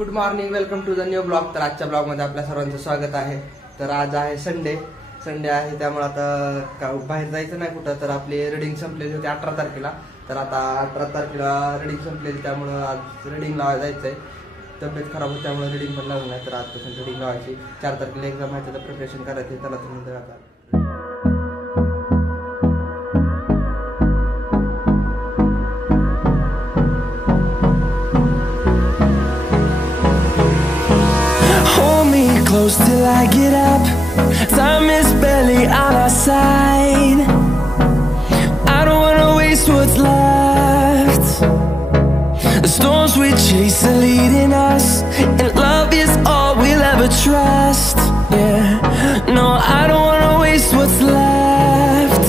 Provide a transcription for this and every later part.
Good morning, welcome to the new blog. तर आजच्या ब्लॉगमध्ये आपल्या सर्वांचं स्वागत आहे. तर आज आहे संडे आहे, त्यामुळे आता बाहेर जायचं नाही कुठं. तर आपली रिडिंग संपलेली होती 18 तारखेला. तर आता 18 तारखेला रिडिंग संपलेली, त्यामुळं आज रिडिंग लावायला जायचं आहे. तब्येत खराब होती त्यामुळे रिडिंग पण लावली नाही. तर आजपासून रिडिंग लावायची. 4 तारखेला एक्झाम आहे, त्याचं प्रिपरेशन करायचं. त्याला तुम्ही आता close till I get up. Time is barely on our side. I don't wanna waste what's left. The storms we chase are leading us, and love is all we'll ever trust. Yeah, no, I don't wanna waste what's left.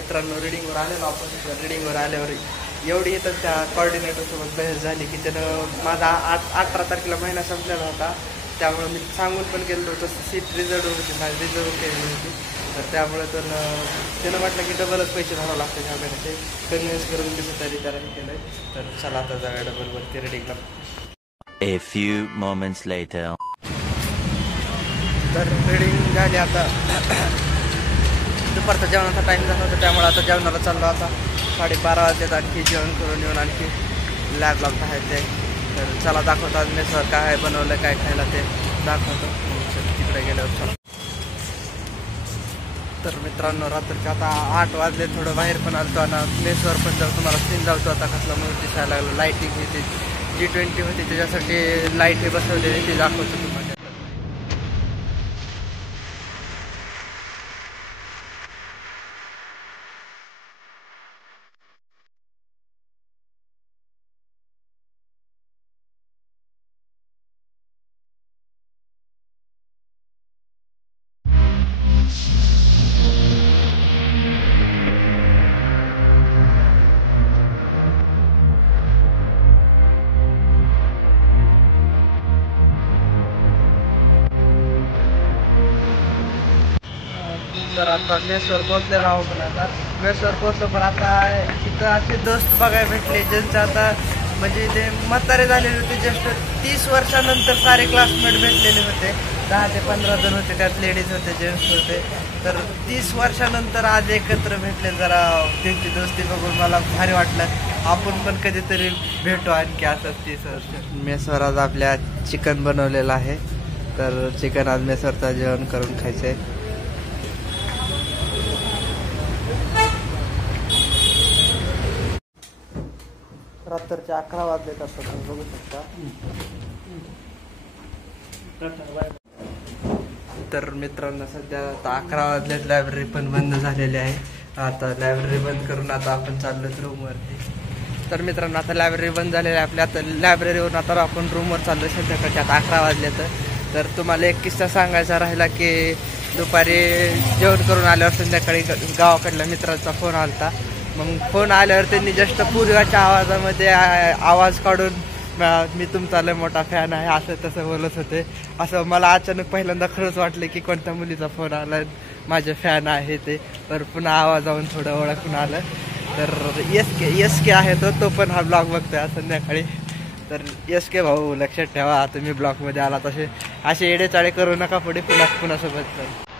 मित्रांनो, रिडिंगवर आलेलो आपण. रिडिंगवर आल्यावर एवढी येतं त्या coordinator सोबत बहस झाली की त्यानं माझा 18 तारखेला महिना संपलेला होता. त्यामुळे मी सांगून पण गेलो होतो सीट रिझर्व होती, माझी रिझर्व केलेली होती. तर त्यामुळे त्यानं म्हटलं की डबलच पैसे भरावं लागतं ह्या महिन्याचे. कन्व्हिन्स करून कसं तरी त्याला हे केलं. तर चला आता जाऊया डबलवरती रिडिंगला. A few moments later. तर रिडिंग झाली. आता दुपारचा जेवणाचा टाईम झाला होता, त्यामुळे आता जेवणाला चाललो. आता 12:30 वाजलेत. आणखी जेवण करून येऊन आणखी लॅबला पाहायचं आहे. तर चला दाखवतो आज मेसवर काय बनवलं, काय खायला ते दाखवतो तिकडे गेल्यावर. चला. तर मित्रांनो, रात्रीचे आता 8 वाजले. थोडं बाहेर पण आलतो आणि मेसवर पण जाऊ. तुम्हाला सीन जाऊतो आता कसला म्हणून दिसायला लागलं. लाईटिंग होती, G20 होती, त्याच्यासाठी लाईट हे बसवलेली ती दाखवतो तुम्हाला. तर आता मेसवर पोचलेला आहो. पण आता मेसवर पोचलो, पण आता इथं असे दोस्त बघायला भेटले ज्यांचं आता म्हणजे ते म्हातारे झालेले होते. जस्ट 30 वर्षानंतर सारे क्लासमेट भेटलेले होते. 10 ते 15 जण होते, त्यात लेडीज होते, जेंट्स होते. तर 30 वर्षानंतर आज एकत्र भेटले. जरा त्यांची दोस्ती बघून मला भारी वाटलं. आपण पण कधीतरी भेटू आणखी असंच 30 वर्ष. मेसवर आज आपल्या चिकन बनवलेलं आहे. तर चिकन आज मेसवरचं जेवण करून खायचं आहे. रात्रीचे 11 वाजले. तर तुम्ही बघू शकता. तर मित्रांनो, सध्या आता 11 वाजलेत. लायब्ररी पण बंद झालेली आहे. आता लायब्ररी बंद करून आता आपण चाललोत रूमवरती. तर मित्रांनो, आता लायब्ररी बंद झालेली आहे आपल्या. आता लायब्ररीवरून आता आपण रूमवर चाललो. संध्याकाळचे आता 11 वाजले. तर तुम्हाला एक किस्सा सांगायचा राहिला की दुपारी जेवण करून आल्यावर संध्याकाळी गावाकडल्या मित्राचा फोन आला. मग फोन आल्यावर त्यांनी जस्ट पूर्वाच्या आवाजामध्ये आवाज काढून मी तुमचा लय मोठा फॅन आहे असं तसं बोलत होते. असं मला अचानक पहिल्यांदा खरंच वाटलं की कोणत्या मुलीचा फोन आला, माझे फॅन आहे ते. तर पुन्हा आवाजावरून थोडं ओळखून आलं. तर एस के आहे तो पण हा ब्लॉग बघतोय आज संध्याकाळी. तर के भाऊ, लक्षात ठेवा तुम्ही ब्लॉगमध्ये आला तसे असे येडेचाळे करू नका पुढे पुन्हा सोबत.